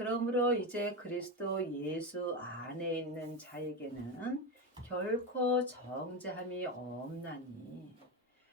그러므로 이제 그리스도 예수 안에 있는 자에게는 결코 정죄함이 없나니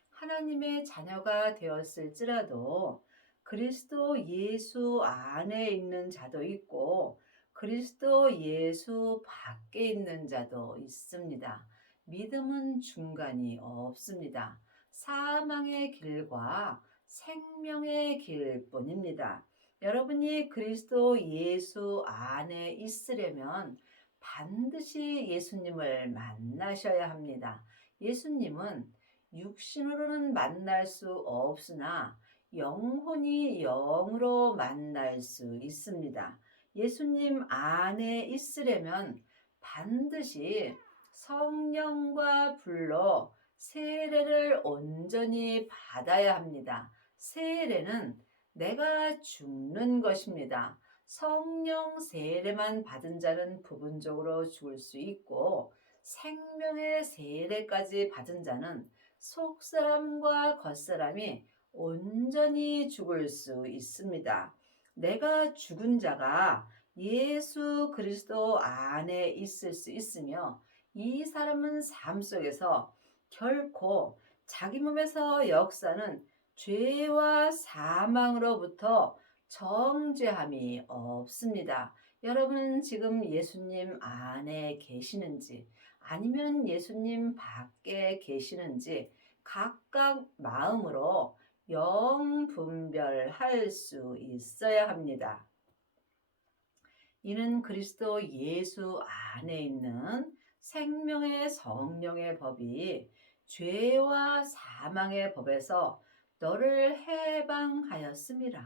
하나님의 자녀가 되었을지라도 그리스도 예수 안에 있는 자도 있고 그리스도 예수 밖에 있는 자도 있습니다. 믿음은 중간이 없습니다. 사망의 길과 생명의 길뿐입니다. 여러분이 그리스도 예수 안에 있으려면 반드시 예수님을 만나셔야 합니다. 예수님은 육신으로는 만날 수 없으나 영혼이 영으로 만날 수 있습니다. 예수님 안에 있으려면 반드시 성령과 불로 세례를 온전히 받아야 합니다. 세례는 내가 죽는 것입니다. 성령 세례만 받은 자는 부분적으로 죽을 수 있고 생명의 세례까지 받은 자는 속사람과 겉사람이 온전히 죽을 수 있습니다. 내가 죽은 자가 예수 그리스도 안에 있을 수 있으며 이 사람은 삶 속에서 결코 자기 몸에서 역사는 죄와 사망으로부터 정죄함이 없습니다. 여러분 지금 예수님 안에 계시는지 아니면 예수님 밖에 계시는지 각각 마음으로 영분별할 수 있어야 합니다. 이는 그리스도 예수 안에 있는 생명의 성령의 법이 죄와 사망의 법에서 너를 해방하였음이라.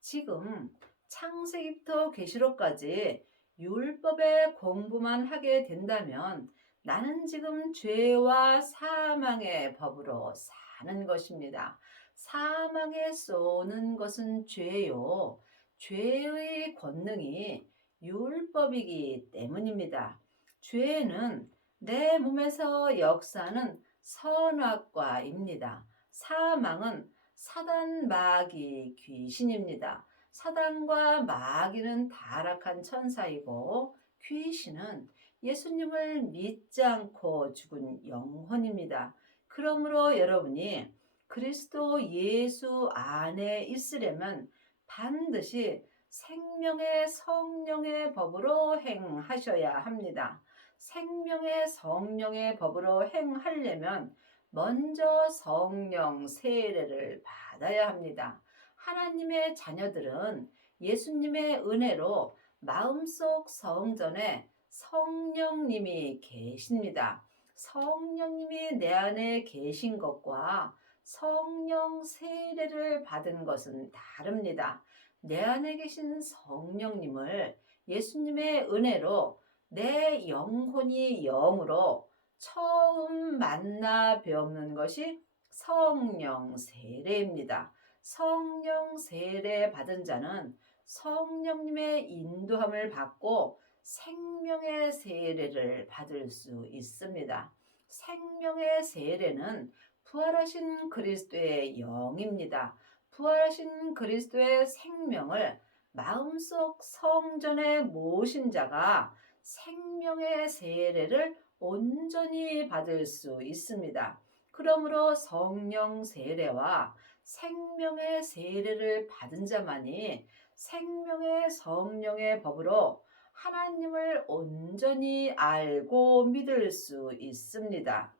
지금 창세기부터 계시록까지 율법의 공부만 하게 된다면 나는 지금 죄와 사망의 법으로 사는 것입니다. 사망에 쏘는 것은 죄요. 죄의 권능이 율법이기 때문입니다. 죄는 내 몸에서 역사하는 선악과입니다. 사망은 사단 마귀 귀신입니다. 사단과 마귀는 타락한 천사이고 귀신은 예수님을 믿지 않고 죽은 영혼입니다. 그러므로 여러분이 그리스도 예수 안에 있으려면 반드시 생명의 성령의 법으로 행하셔야 합니다. 생명의 성령의 법으로 행하려면 먼저 성령 세례를 받아야 합니다. 하나님의 자녀들은 예수님의 은혜로 마음속 성전에 성령님이 계십니다. 성령님이 내 안에 계신 것과 성령 세례를 받은 것은 다릅니다. 내 안에 계신 성령님을 예수님의 은혜로 내 영혼이 영으로 처음 만나 배우는 것이 성령 세례입니다. 성령 세례 받은 자는 성령님의 인도함을 받고 생명의 세례를 받을 수 있습니다. 생명의 세례는 부활하신 그리스도의 영입니다. 부활하신 그리스도의 생명을 마음속 성전에 모신 자가 생명의 세례를 온전히 받을 수 있습니다. 그러므로 성령 세례와 생명의 세례를 받은 자만이 생명의 성령의 법으로 하나님을 온전히 알고 믿을 수 있습니다.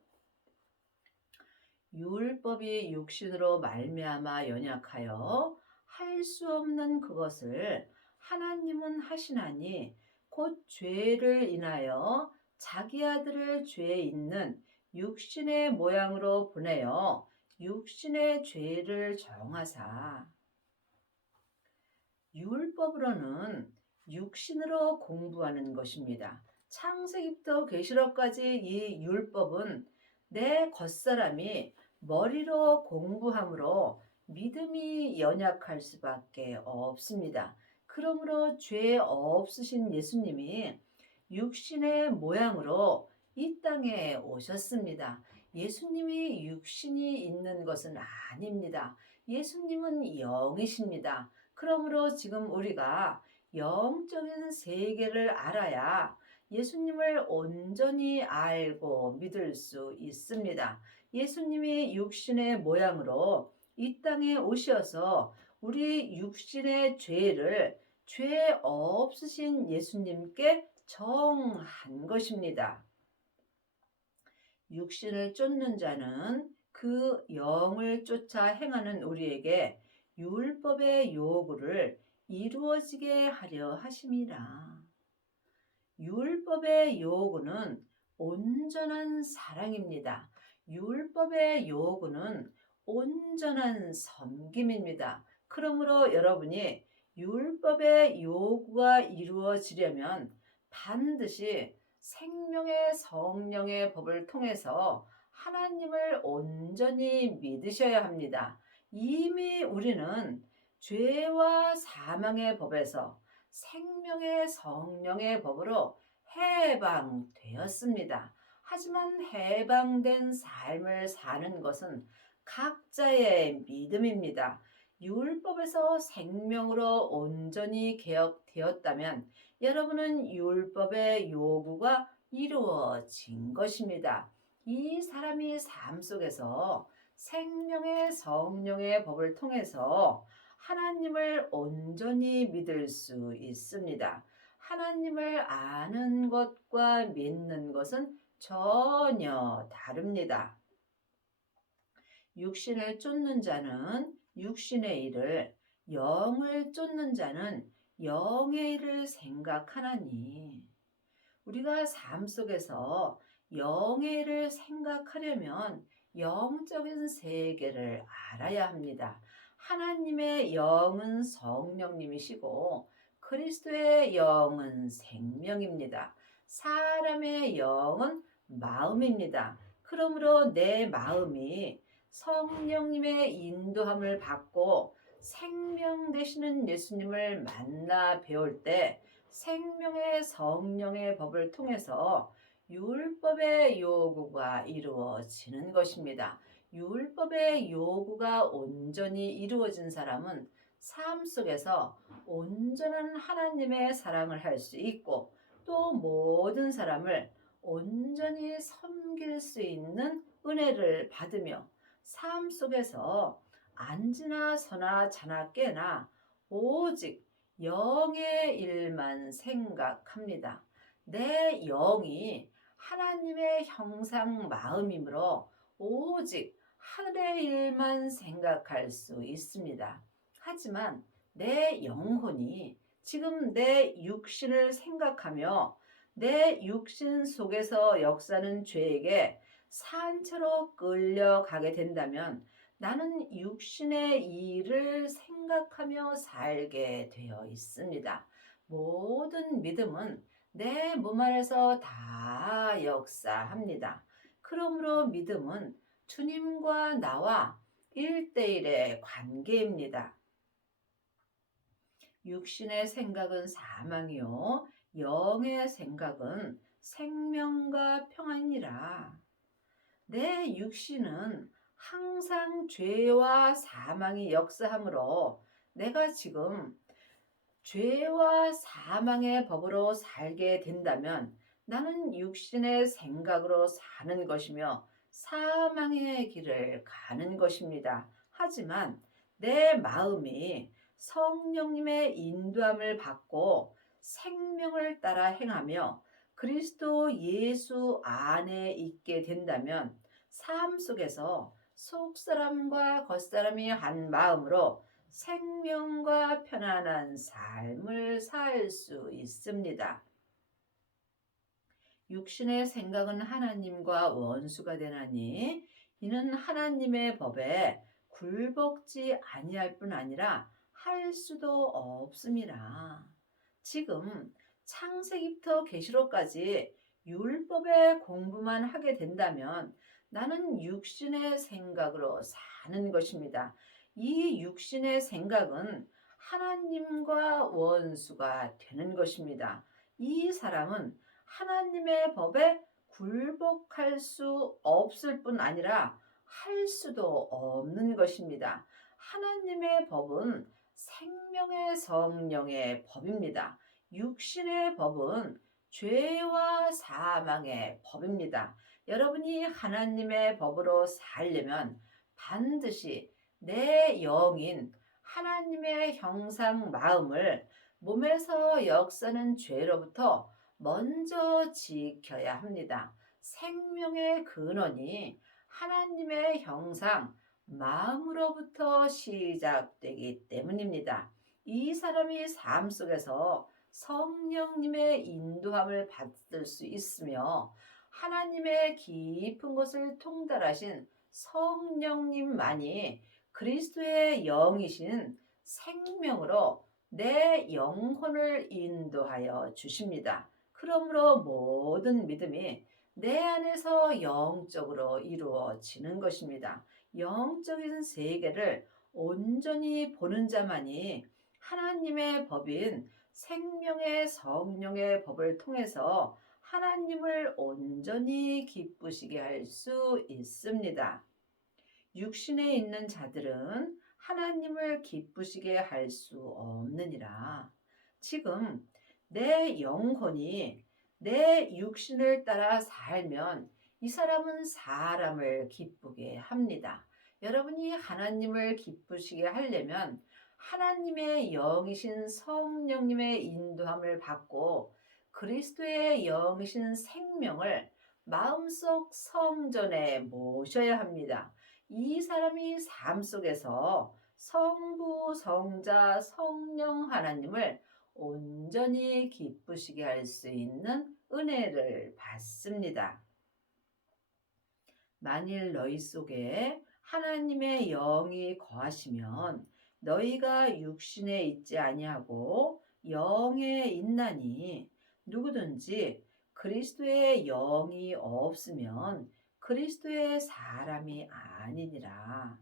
율법이 육신으로 말미암아 연약하여 할 수 없는 그것을 하나님은 하시나니 곧 죄를 인하여 자기 아들을 죄 있는 육신의 모양으로 보내어 육신의 죄를 정하사. 율법으로는 육신으로 공부하는 것입니다. 창세기부터 계시록까지 이 율법은 내 겉사람이 머리로 공부함으로 믿음이 연약할 수밖에 없습니다. 그러므로 죄 없으신 예수님이 육신의 모양으로 이 땅에 오셨습니다. 예수님이 육신이 있는 것은 아닙니다. 예수님은 영이십니다. 그러므로 지금 우리가 영적인 세계를 알아야 예수님을 온전히 알고 믿을 수 있습니다. 예수님이 육신의 모양으로 이 땅에 오셔서 우리 육신의 죄를 죄 없으신 예수님께 정한 것입니다. 육신을 쫓는 자는 그 영을 쫓아 행하는 우리에게 율법의 요구를 이루어지게 하려 하심이라. 율법의 요구는 온전한 사랑입니다. 율법의 요구는 온전한 섬김입니다. 그러므로 여러분이 율법의 요구가 이루어지려면 반드시 생명의 성령의 법을 통해서 하나님을 온전히 믿으셔야 합니다. 이미 우리는 죄와 사망의 법에서 생명의 성령의 법으로 해방되었습니다. 하지만 해방된 삶을 사는 것은 각자의 믿음입니다. 율법에서 생명으로 온전히 개혁되었다면 여러분은 율법의 요구가 이루어진 것입니다. 이 사람이 삶 속에서 생명의 성령의 법을 통해서 하나님을 온전히 믿을 수 있습니다. 하나님을 아는 것과 믿는 것은 전혀 다릅니다. 육신을 쫓는 자는 육신의 일을, 영을 쫓는 자는 영의 일을 생각하나니. 우리가 삶 속에서 영의 일을 생각하려면 영적인 세계를 알아야 합니다. 하나님의 영은 성령님이시고 그리스도의 영은 생명입니다. 사람의 영은 마음입니다. 그러므로 내 마음이 성령님의 인도함을 받고 생명 되시는 예수님을 만나 배울 때 생명의 성령의 법을 통해서 율법의 요구가 이루어지는 것입니다. 율법의 요구가 온전히 이루어진 사람은 삶 속에서 온전한 하나님의 사랑을 할 수 있고 또 모든 사람을 온전히 섬길 수 있는 은혜를 받으며 삶 속에서 안지나 서나 자나 깨나 오직 영의 일만 생각합니다. 내 영이 하나님의 형상 마음이므로 오직 하늘의 일만 생각할 수 있습니다. 하지만 내 영혼이 지금 내 육신을 생각하며 내 육신 속에서 역사는 죄에게 산채로 끌려가게 된다면 나는 육신의 일을 생각하며 살게 되어 있습니다. 모든 믿음은 내 몸 안에서 다 역사합니다. 그러므로 믿음은 주님과 나와 1대1의 관계입니다. 육신의 생각은 사망이요 영의 생각은 생명과 평안이라. 내 육신은 항상 죄와 사망이 역사하므로 내가 지금 죄와 사망의 법으로 살게 된다면 나는 육신의 생각으로 사는 것이며 사망의 길을 가는 것입니다. 하지만 내 마음이 성령님의 인도함을 받고 생명을 따라 행하며 그리스도 예수 안에 있게 된다면 삶 속에서 속사람과 겉사람이 한 마음으로 생명과 편안한 삶을 살 수 있습니다. 육신의 생각은 하나님과 원수가 되나니 이는 하나님의 법에 굴복지 아니할 뿐 아니라 할 수도 없음이라. 지금 창세기부터 계시록까지 율법의 공부만 하게 된다면 나는 육신의 생각으로 사는 것입니다. 이 육신의 생각은 하나님과 원수가 되는 것입니다. 이 사람은 하나님의 법에 굴복할 수 없을 뿐 아니라 할 수도 없는 것입니다. 하나님의 법은 생명의 성령의 법입니다. 육신의 법은 죄와 사망의 법입니다. 여러분이 하나님의 법으로 살려면 반드시 내 영인 하나님의 형상 마음을 몸에서 역사는 죄로부터 먼저 지켜야 합니다. 생명의 근원이 하나님의 형상 마음으로부터 시작되기 때문입니다. 이 사람이 삶 속에서 성령님의 인도함을 받을 수 있으며 하나님의 깊은 곳을 통달하신 성령님만이 그리스도의 영이신 생명으로 내 영혼을 인도하여 주십니다. 그러므로 모든 믿음이 내 안에서 영적으로 이루어지는 것입니다. 영적인 세계를 온전히 보는 자만이 하나님의 법인 생명의 성령의 법을 통해서 하나님을 온전히 기쁘시게 할 수 있습니다. 육신에 있는 자들은 하나님을 기쁘시게 할 수 없느니라. 지금 내 영혼이 내 육신을 따라 살면 이 사람은 사람을 기쁘게 합니다. 여러분이 하나님을 기쁘시게 하려면 하나님의 영이신 성령님의 인도함을 받고 그리스도의 영이신 생명을 마음속 성전에 모셔야 합니다. 이 사람이 삶 속에서 성부, 성자, 성령 하나님을 온전히 기쁘시게 할 수 있는 은혜를 받습니다. 만일 너희 속에 하나님의 영이 거하시면 너희가 육신에 있지 아니하고 영에 있나니 누구든지 그리스도의 영이 없으면 그리스도의 사람이 아니니라.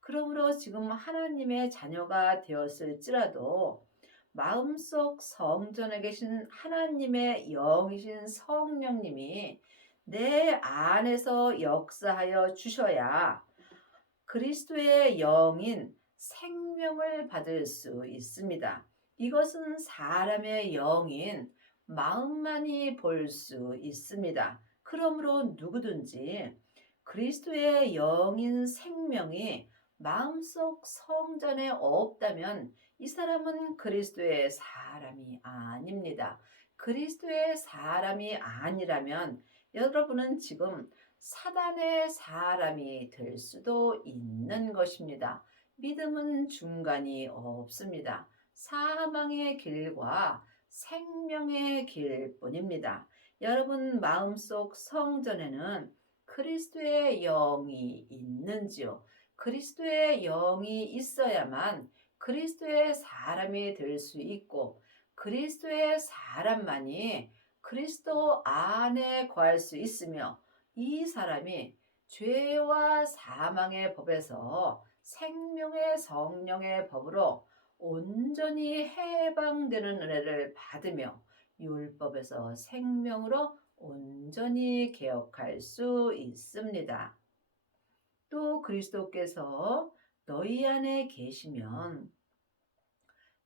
그러므로 지금 하나님의 자녀가 되었을지라도 마음속 성전에 계신 하나님의 영이신 성령님이 내 안에서 역사하여 주셔야 그리스도의 영인 생명을 받을 수 있습니다. 이것은 사람의 영인 마음만이 볼 수 있습니다. 그러므로 누구든지 그리스도의 영인 생명이 마음속 성전에 없다면 이 사람은 그리스도의 사람이 아닙니다. 그리스도의 사람이 아니라면 여러분은 지금 사단의 사람이 될 수도 있는 것입니다. 믿음은 중간이 없습니다. 사망의 길과 생명의 길뿐입니다. 여러분 마음속 성전에는 그리스도의 영이 있는지요? 그리스도의 영이 있어야만 그리스도의 사람이 될 수 있고 그리스도의 사람만이 그리스도 안에 거할 수 있으며 이 사람이 죄와 사망의 법에서 생명의 성령의 법으로 온전히 해방되는 은혜를 받으며 율법에서 생명으로 온전히 개혁할 수 있습니다. 또 그리스도께서 너희 안에 계시면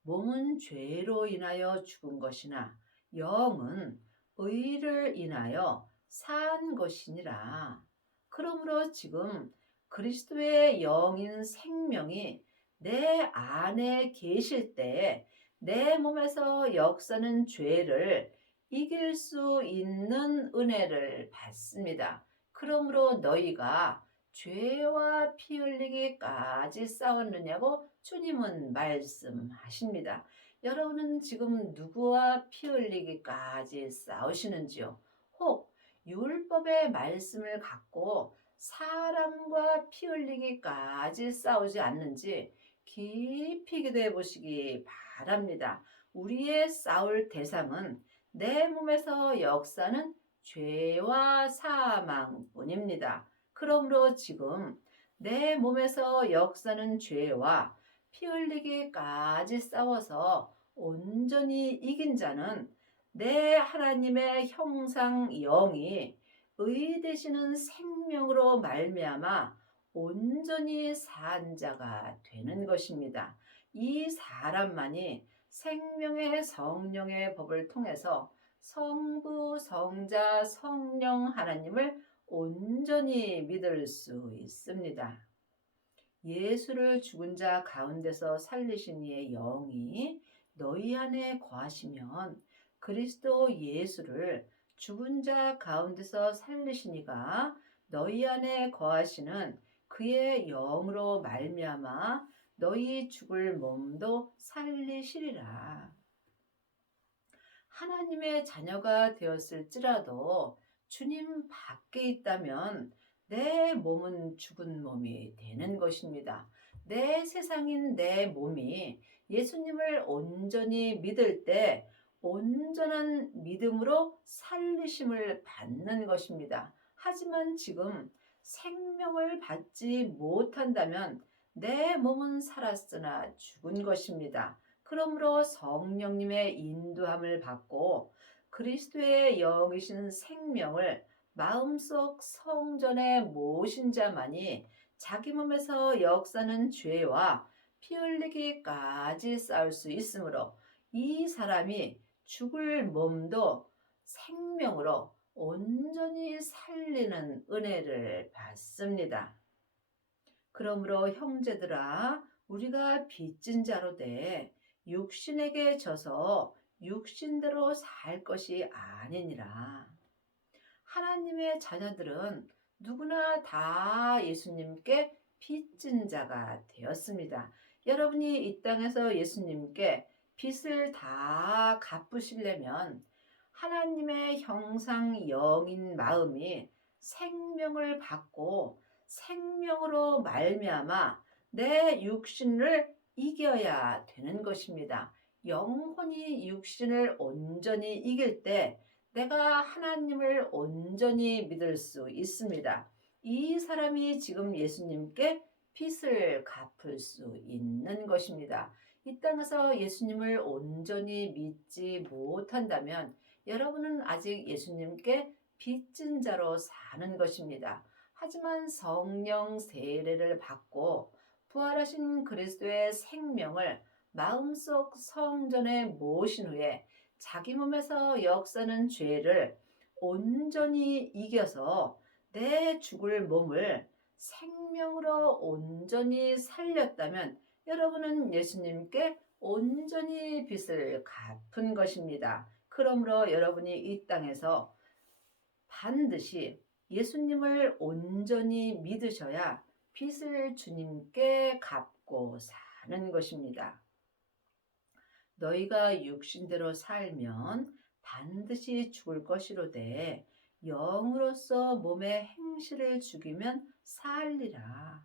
몸은 죄로 인하여 죽은 것이나 영은 의를 인하여 산 것이니라. 그러므로 지금 그리스도의 영인 생명이 내 안에 계실 때 내 몸에서 역사는 죄를 이길 수 있는 은혜를 받습니다. 그러므로 너희가 죄와 피 흘리기까지 싸웠느냐고 주님은 말씀하십니다. 여러분은 지금 누구와 피 흘리기까지 싸우시는지요? 혹 율법의 말씀을 갖고 사람과 피 흘리기까지 싸우지 않는지 깊이 기도해 보시기 바랍니다. 우리의 싸울 대상은 내 몸에서 역사는 죄와 사망뿐입니다. 그러므로 지금 내 몸에서 역사는 죄와 피 흘리기까지 싸워서 온전히 이긴 자는 내 하나님의 형상 영이 의 되시는 생명으로 말미암아 온전히 산 자가 되는 것입니다. 이 사람만이 생명의 성령의 법을 통해서 성부, 성자, 성령 하나님을 온전히 믿을 수 있습니다. 예수를 죽은 자 가운데서 살리신 이의 영이 너희 안에 거하시면 그리스도 예수를 죽은 자 가운데서 살리신 이가 너희 안에 거하시는 그의 영으로 말미암아 너희 죽을 몸도 살리시리라. 하나님의 자녀가 되었을지라도 주님 밖에 있다면 내 몸은 죽은 몸이 되는 것입니다. 내 세상인 내 몸이 예수님을 온전히 믿을 때 온전한 믿음으로 살리심을 받는 것입니다. 하지만 지금 생명을 받지 못한다면 내 몸은 살았으나 죽은 것입니다. 그러므로 성령님의 인도함을 받고 그리스도의 영이신 생명을 마음속 성전에 모신 자만이 자기 몸에서 역사는 죄와 피 흘리기까지 싸울 수 있으므로 이 사람이 죽을 몸도 생명으로 온전히 살리는 은혜를 받습니다. 그러므로 형제들아, 우리가 빚진 자로 돼 육신에게 져서 육신대로 살 것이 아니니라. 하나님의 자녀들은 누구나 다 예수님께 빚진 자가 되었습니다. 여러분이 이 땅에서 예수님께 빚을 다 갚으시려면 하나님의 형상 영인 마음이 생명을 받고 생명으로 말미암아 내 육신을 이겨야 되는 것입니다. 영혼이 육신을 온전히 이길 때 내가 하나님을 온전히 믿을 수 있습니다. 이 사람이 지금 예수님께 빚을 갚을 수 있는 것입니다. 이 땅에서 예수님을 온전히 믿지 못한다면 여러분은 아직 예수님께 빚진 자로 사는 것입니다. 하지만 성령 세례를 받고 부활하신 그리스도의 생명을 마음속 성전에 모신 후에 자기 몸에서 역사는 죄를 온전히 이겨서 내 죽을 몸을 생명으로 온전히 살렸다면 여러분은 예수님께 온전히 빚을 갚은 것입니다. 그러므로 여러분이 이 땅에서 반드시 예수님을 온전히 믿으셔야 빚을 주님께 갚고 사는 것입니다. 너희가 육신대로 살면 반드시 죽을 것이로되 영으로서 몸의 행실을 죽이면 살리라.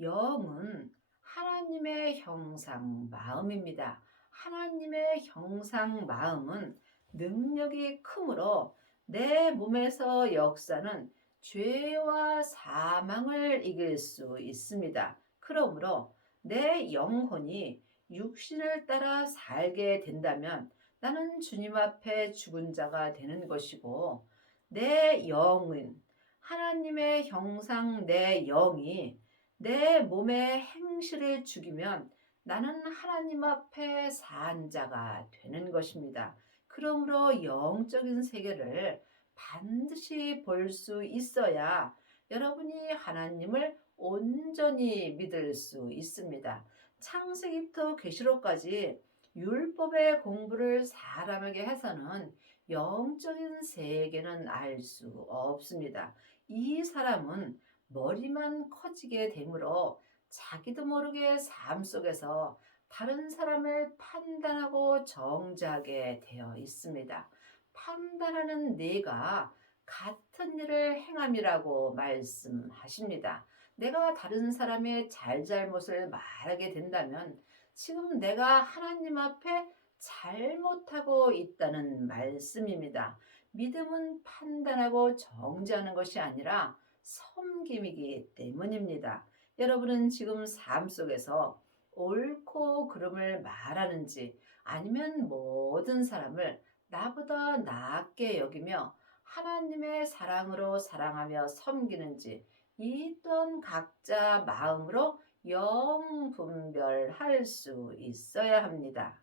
영은 하나님의 형상 마음입니다. 하나님의 형상 마음은 능력이 크므로 내 몸에서 역사는 죄와 사망을 이길 수 있습니다. 그러므로 내 영혼이 육신을 따라 살게 된다면 나는 주님 앞에 죽은 자가 되는 것이고 내 영은 하나님의 형상 내 영이 내 몸의 행실을 죽이면 나는 하나님 앞에 산 자가 되는 것입니다. 그러므로 영적인 세계를 반드시 볼 수 있어야 여러분이 하나님을 온전히 믿을 수 있습니다. 창세기부터 계시록까지 율법의 공부를 사람에게 해서는 영적인 세계는 알 수 없습니다. 이 사람은 머리만 커지게 되므로 자기도 모르게 삶 속에서 다른 사람을 판단하고 정죄하게 되어 있습니다. 판단하는 네가 같은 일을 행함이라고 말씀하십니다. 내가 다른 사람의 잘잘못을 말하게 된다면 지금 내가 하나님 앞에 잘못하고 있다는 말씀입니다. 믿음은 판단하고 정죄하는 것이 아니라 섬김이기 때문입니다. 여러분은 지금 삶 속에서 옳고 그름을 말하는지 아니면 모든 사람을 나보다 낫게 여기며 하나님의 사랑으로 사랑하며 섬기는지 이 또한 각자 마음으로 영 분별할 수 있어야 합니다.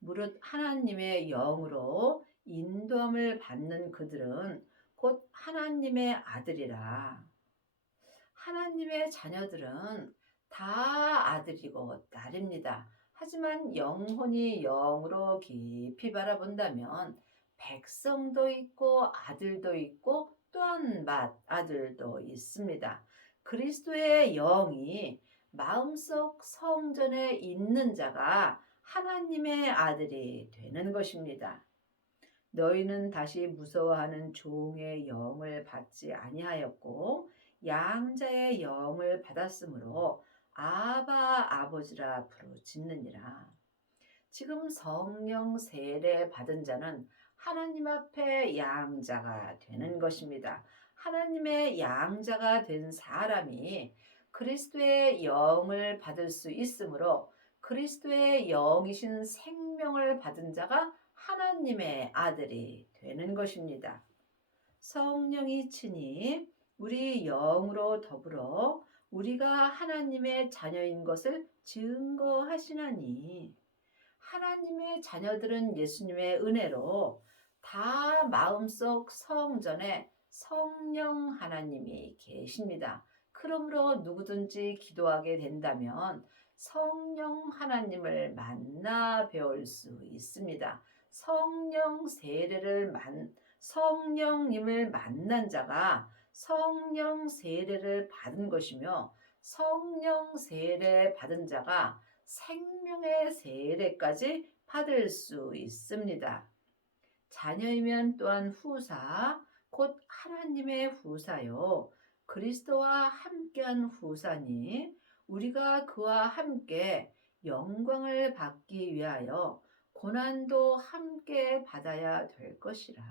무릇 하나님의 영으로 인도함을 받는 그들은 곧 하나님의 아들이라. 하나님의 자녀들은 다 아들이고 딸입니다. 하지만 영혼이 영으로 깊이 바라본다면 백성도 있고 아들도 있고 또한 맏아들도 있습니다. 그리스도의 영이 마음속 성전에 있는 자가 하나님의 아들이 되는 것입니다. 너희는 다시 무서워하는 종의 영을 받지 아니하였고 양자의 영을 받았으므로 아바 아버지라 부르짖느니라. 지금 성령 세례 받은 자는 하나님 앞에 양자가 되는 것입니다. 하나님의 양자가 된 사람이 그리스도의 영을 받을 수 있으므로 그리스도의 영이신 생명을 받은 자가 하나님의 아들이 되는 것입니다. 성령이 친히 우리 영으로 더불어 우리가 하나님의 자녀인 것을 증거하시나니 하나님의 자녀들은 예수님의 은혜로 다 마음속 성전에 성령 하나님이 계십니다. 그러므로 누구든지 기도하게 된다면 성령 하나님을 만나 배울 수 있습니다. 성령님을 만난 자가 성령 세례를 받은 것이며 성령 세례 받은 자가 생명의 세례까지 받을 수 있습니다. 자녀이면 또한 후사, 곧 하나님의 후사요. 그리스도와 함께한 후사니 우리가 그와 함께 영광을 받기 위하여 고난도 함께 받아야 될 것이라.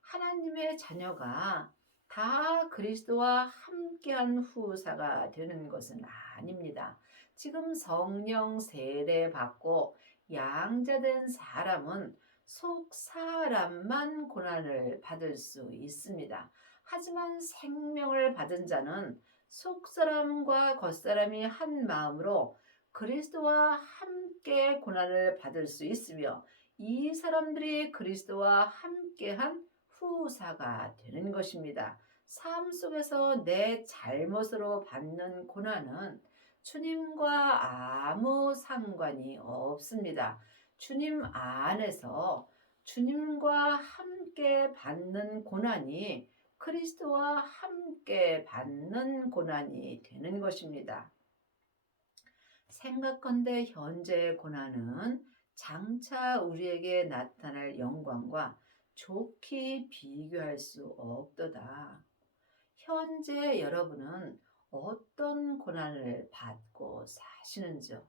하나님의 자녀가 다 그리스도와 함께한 후사가 되는 것은 아닙니다. 지금 성령 세례 받고 양자된 사람은 속 사람만 고난을 받을 수 있습니다. 하지만 생명을 받은 자는 속 사람과 겉 사람이 한 마음으로 그리스도와 함께 고난을 받을 수 있으며 이 사람들이 그리스도와 함께한 후사가 되는 것입니다. 삶 속에서 내 잘못으로 받는 고난은 주님과 아무 상관이 없습니다. 주님 안에서 주님과 함께 받는 고난이 그리스도와 함께 받는 고난이 되는 것입니다. 생각건대 현재의 고난은 장차 우리에게 나타날 영광과 좋게 비교할 수 없도다. 현재 여러분은 어떤 고난을 받고 사시는지요?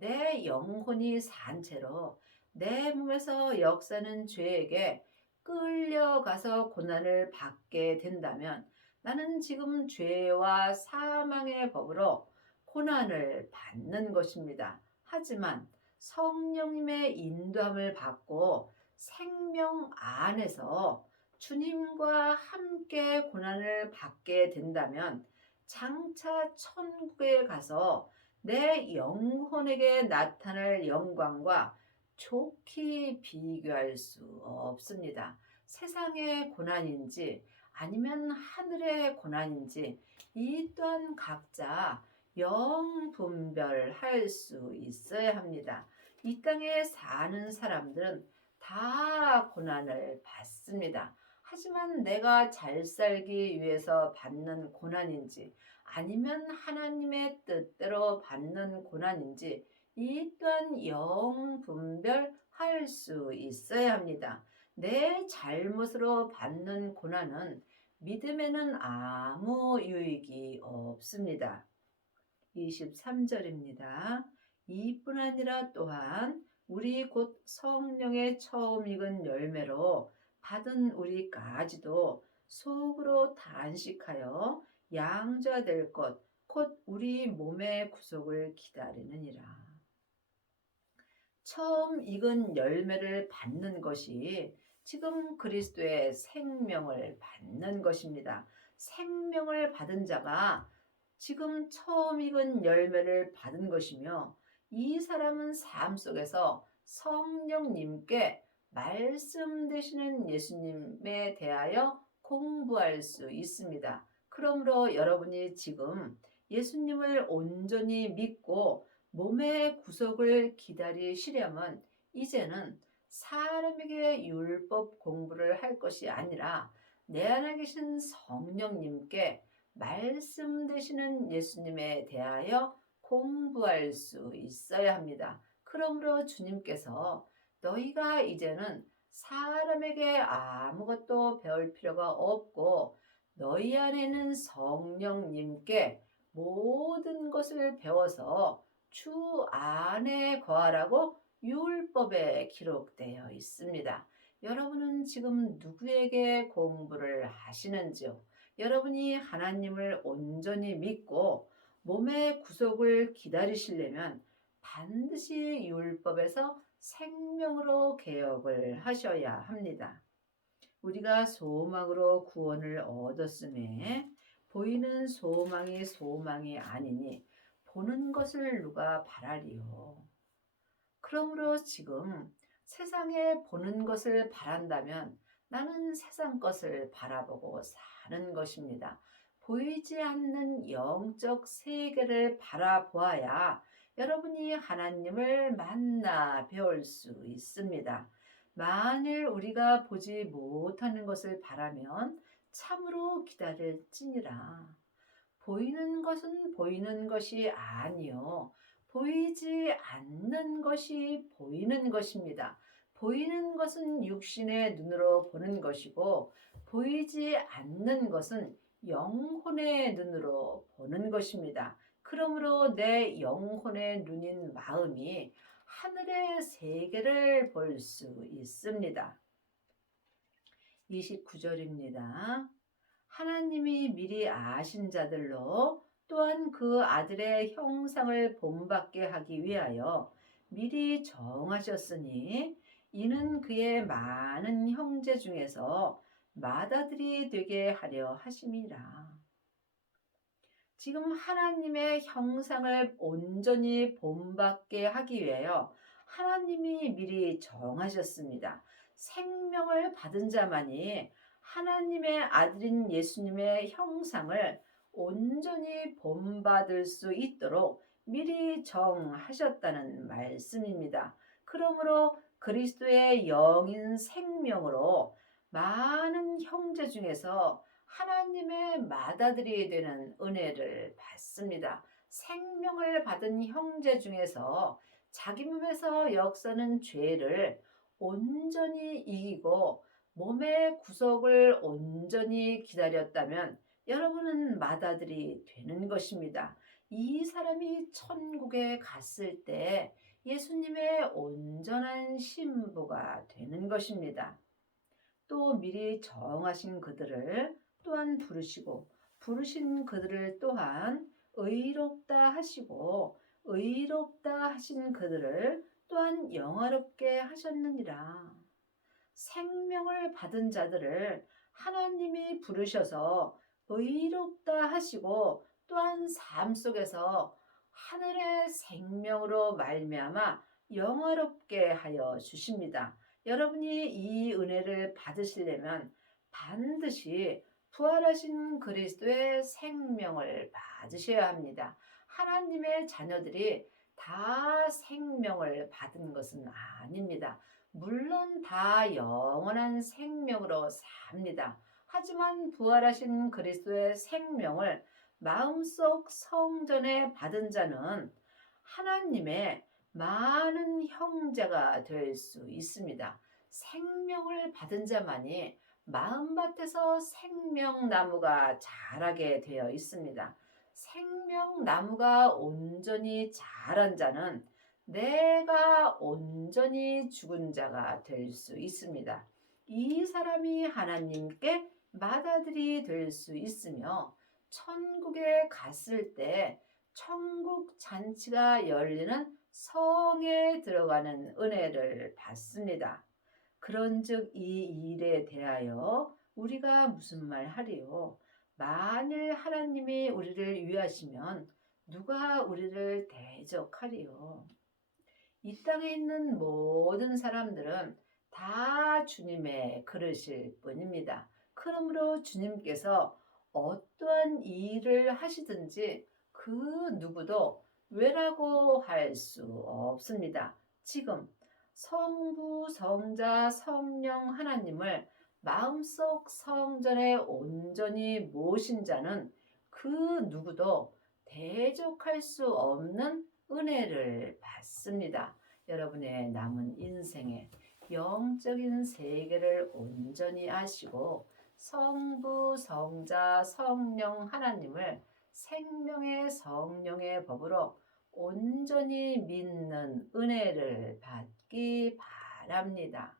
내 영혼이 산 채로 내 몸에서 역사는 죄에게 끌려가서 고난을 받게 된다면 나는 지금 죄와 사망의 법으로 고난을 받는 것입니다. 하지만 성령님의 인도함을 받고 생명 안에서 주님과 함께 고난을 받게 된다면 장차 천국에 가서 내 영혼에게 나타날 영광과 좋게 비교할 수 없습니다. 세상의 고난인지 아니면 하늘의 고난인지 이 또한 각자 영분별할 수 있어야 합니다. 이 땅에 사는 사람들은 다 고난을 받습니다. 하지만 내가 잘 살기 위해서 받는 고난인지 아니면 하나님의 뜻대로 받는 고난인지 이 또한 영분별할 수 있어야 합니다. 내 잘못으로 받는 고난은 믿음에는 아무 유익이 없습니다. 23절입니다. 이뿐 아니라 또한 우리 곧 성령의 처음 익은 열매로 받은 우리까지도 속으로 단식하여 양자 될 것, 곧 우리 몸의 구속을 기다리느니라. 처음 익은 열매를 받는 것이 지금 그리스도의 생명을 받는 것입니다. 생명을 받은 자가 지금 처음 익은 열매를 받은 것이며 이 사람은 삶 속에서 성령님께 말씀 되시는 예수님에 대하여 공부할 수 있습니다. 그러므로 여러분이 지금 예수님을 온전히 믿고 몸의 구속을 기다리시려면 이제는 사람에게 율법 공부를 할 것이 아니라 내 안에 계신 성령님께 말씀 되시는 예수님에 대하여 공부할 수 있어야 합니다. 그러므로 주님께서 너희가 이제는 사람에게 아무것도 배울 필요가 없고 너희 안에는 성령님께 모든 것을 배워서 주 안에 거하라고 율법에 기록되어 있습니다. 여러분은 지금 누구에게 공부를 하시는지요? 여러분이 하나님을 온전히 믿고 몸의 구속을 기다리시려면 반드시 율법에서 생명으로 개혁을 하셔야 합니다. 우리가 소망으로 구원을 얻었음에 보이는 소망이 소망이 아니니 보는 것을 누가 바라리요. 그러므로 지금 세상에 보는 것을 바란다면 나는 세상 것을 바라보고 사는 것입니다. 보이지 않는 영적 세계를 바라보아야 여러분이 하나님을 만나 배울 수 있습니다. 만일 우리가 보지 못하는 것을 바라면 참으로 기다릴지니라. 보이는 것은 보이는 것이 아니요. 보이지 않는 것이 보이는 것입니다. 보이는 것은 육신의 눈으로 보는 것이고 보이지 않는 것은 영혼의 눈으로 보는 것입니다. 그러므로 내 영혼의 눈인 마음이 하늘의 세계를 볼 수 있습니다. 29절입니다. 하나님이 미리 아신 자들로 또한 그 아들의 형상을 본받게 하기 위하여 미리 정하셨으니 이는 그의 많은 형제 중에서 맏아들이 되게 하려 하심이라. 지금 하나님의 형상을 온전히 본받게 하기 위하여 하나님이 미리 정하셨습니다. 생명을 받은 자만이 하나님의 아들인 예수님의 형상을 온전히 본받을 수 있도록 미리 정하셨다는 말씀입니다. 그러므로 그리스도의 영인 생명으로 많은 형제 중에서 하나님의 맏아들이 되는 은혜를 받습니다. 생명을 받은 형제 중에서 자기 몸에서 역사는 죄를 온전히 이기고 몸의 구속을 온전히 기다렸다면 여러분은 맏아들이 되는 것입니다. 이 사람이 천국에 갔을 때 예수님의 온전한 신부가 되는 것입니다. 또 미리 정하신 그들을 또한 부르시고 부르신 그들을 또한 의롭다 하시고 의롭다 하신 그들을 또한 영화롭게 하셨느니라. 생명을 받은 자들을 하나님이 부르셔서 의롭다 하시고 또한 삶 속에서 하늘의 생명으로 말미암아 영화롭게 하여 주십니다. 여러분이 이 은혜를 받으시려면 반드시 부활하신 그리스도의 생명을 받으셔야 합니다. 하나님의 자녀들이 다 생명을 받은 것은 아닙니다. 물론 다 영원한 생명으로 삽니다. 하지만 부활하신 그리스도의 생명을 마음속 성전에 받은 자는 하나님의 많은 형제가 될 수 있습니다. 생명을 받은 자만이 마음밭에서 생명나무가 자라게 되어 있습니다. 생명나무가 온전히 자란 자는 내가 온전히 죽은 자가 될 수 있습니다. 이 사람이 하나님께 맏아들이 될 수 있으며 천국에 갔을 때 천국 잔치가 열리는 성에 들어가는 은혜를 받습니다. 그런즉 이 일에 대하여 우리가 무슨 말 하리요? 만일 하나님이 우리를 위하시면 누가 우리를 대적하리요? 이 땅에 있는 모든 사람들은 다 주님의 그릇일 뿐입니다. 그러므로 주님께서 어떠한 일을 하시든지 그 누구도 왜라고 할 수 없습니다. 지금 성부, 성자, 성령 하나님을 마음속 성전에 온전히 모신 자는 그 누구도 대적할 수 없는 은혜를 받습니다. 여러분의 남은 인생에 영적인 세계를 온전히 아시고 성부, 성자, 성령 하나님을 생명의 성령의 법으로 온전히 믿는 은혜를 받기 바랍니다.